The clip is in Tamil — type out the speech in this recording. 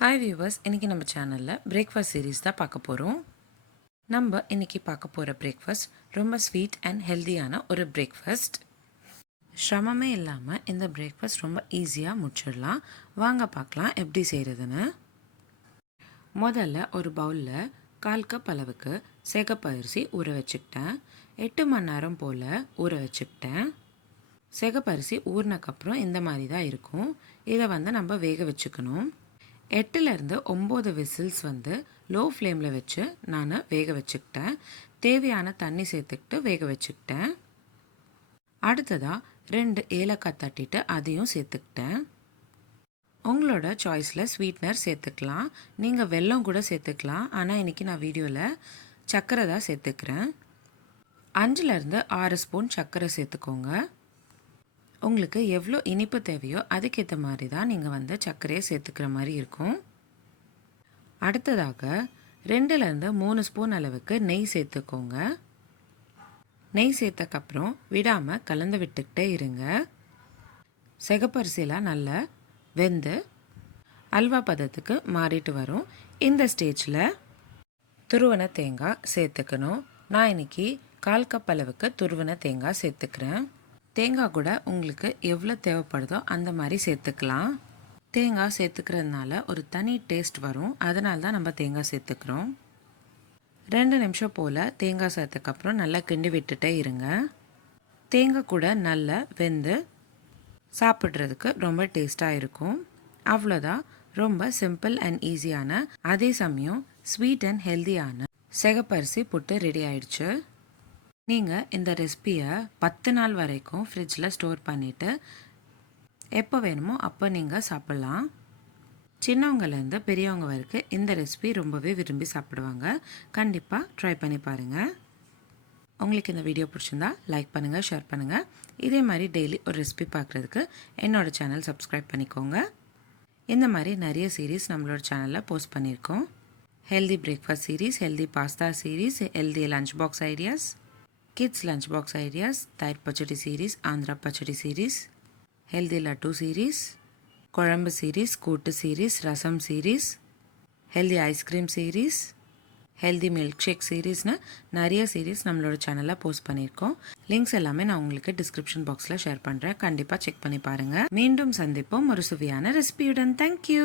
ஹாய் வியூவர்ஸ், இன்றைக்கி நம்ம சேனலில் பிரேக்ஃபாஸ்ட் சீரீஸ் தான் பார்க்க போகிறோம். நம்ம இன்றைக்கி பார்க்க போகிற பிரேக்ஃபாஸ்ட் ரொம்ப ஸ்வீட் அண்ட் ஹெல்த்தியான ஒரு பிரேக்ஃபாஸ்ட். சிரமமே இல்லாமல் இந்த பிரேக்ஃபாஸ்ட் ரொம்ப ஈஸியாக முடிச்சிடலாம். வாங்க பார்க்கலாம் எப்படி செய்கிறதுன்னு. முதல்ல ஒரு பவுலில் 1/4 கப் அளவுக்கு சிகப்பு அரிசி ஊற வச்சுக்கிட்டேன். 8 மணி நேரம் போல் ஊற வச்சுக்கிட்டேன். சிகப்பு அரிசி ஊறினக்கப்புறம் இந்த மாதிரி தான் இருக்கும். இதை நம்ம வேக வச்சுக்கணும். 8லேருந்து 9 விசில்ஸ் லோ ஃப்ளேமில் வச்சு நான் வேக வச்சுக்கிட்டேன். தேவையான தண்ணி சேர்த்துக்கிட்டு வேக வச்சுக்கிட்டேன். அடுத்ததாக 2 ஏலக்காய் தட்டிட்டு அதையும் சேர்த்துக்கிட்டேன். உங்களோட சாய்ஸில் ஸ்வீட்னர் சேர்த்துக்கலாம். நீங்கள் வெல்லம் கூட சேர்த்துக்கலாம். ஆனால் இன்றைக்கி நான் வீடியோவில் சர்க்கரை தான் சேர்த்துக்கிறேன். 5லேருந்து 6 ஸ்பூன் சர்க்கரை சேர்த்துக்கோங்க. உங்களுக்கு எவ்வளோ இனிப்பு தேவையோ அதுக்கேற்ற மாதிரி தான் நீங்கள் சர்க்கரையை சேர்த்துக்கிற மாதிரி இருக்கும். அடுத்ததாக 2லேருந்து 3 ஸ்பூன் அளவுக்கு நெய் சேர்த்துக்கோங்க. நெய் சேர்த்தக்கப்புறம் விடாமல் கலந்து விட்டுக்கிட்டே இருங்க. சிகப்பரிசிலாம் நல்லா வெந்து அல்வா பதத்துக்கு மாறிட்டு வரும். இந்த ஸ்டேஜில் துருவன தேங்காய் சேர்த்துக்கணும். நான் இன்றைக்கி 1/4 கப் அளவுக்கு துருவன தேங்காய் சேர்த்துக்கிறேன். தேங்காய் கூட உங்களுக்கு எவ்வளோ தேவைப்படுதோ அந்த மாதிரி சேர்த்துக்கலாம். தேங்காய் சேர்த்துக்கிறதுனால ஒரு தனி டேஸ்ட் வரும். அதனால தான் நம்ம தேங்காய் சேர்த்துக்கிறோம். 2 நிமிஷம் போல் தேங்காய் சேர்த்துக்கப்புறம் நல்லா கிண்டி விட்டுட்டே இருங்க. தேங்காய் கூட நல்லா வெந்து சாப்பிட்றதுக்கு ரொம்ப டேஸ்ட்டாக இருக்கும். அவ்வளோதான். ரொம்ப சிம்பிள் அண்ட் ஈஸியான, அதே சமயம் ஸ்வீட் அண்ட் ஹெல்த்தியான சிகப்பரிசி புட்டு ரெடி ஆயிடுச்சு. நீங்கள் இந்த ரெசிபியை 10 நாள் வரைக்கும் ஃப்ரிட்ஜில் ஸ்டோர் பண்ணிவிட்டு எப்போ வேணுமோ அப்போ நீங்கள் சாப்பிட்லாம். சின்னவங்கலேருந்து பெரியவங்க வரைக்கும் இந்த ரெசிபி ரொம்பவே விரும்பி சாப்பிடுவாங்க. கண்டிப்பாக ட்ரை பண்ணி பாருங்கள். உங்களுக்கு இந்த வீடியோ பிடிச்சிருந்தா லைக் பண்ணுங்கள், ஷேர் பண்ணுங்கள். இதே மாதிரி டெய்லி ஒரு ரெசிபி பார்க்குறதுக்கு என்னோடய சேனல் சப்ஸ்கிரைப் பண்ணிக்கோங்க. இந்த மாதிரி நிறைய சீரீஸ் நம்மளோட சேனலில் போஸ்ட் பண்ணியிருக்கோம். Healthy breakfast series, healthy pasta series, healthy lunch box ideas, kids lunch box ideas, தயிர் பச்சடி சீரீஸ், ஆந்திரா பச்சடி சீரீஸ், ஹெல்தி லட்டு சீரீஸ், குழம்பு சீரீஸ், கூட்டு சீரீஸ், ரசம் series, healthy ice cream series, healthy milkshake சீரீஸ்னு நிறைய சீரீஸ் நம்மளோட சேனலில் போஸ்ட் பண்ணியிருக்கோம். லிங்க்ஸ் எல்லாமே நான் உங்களுக்கு டிஸ்கிரிப்ஷன் பாக்ஸில் ஷேர் பண்ணுறேன். கண்டிப்பாக செக் பண்ணி பாருங்கள். மீண்டும் சந்திப்போம் ஒரு சுவையான ரெசிபியுடன். தேங்க்யூ.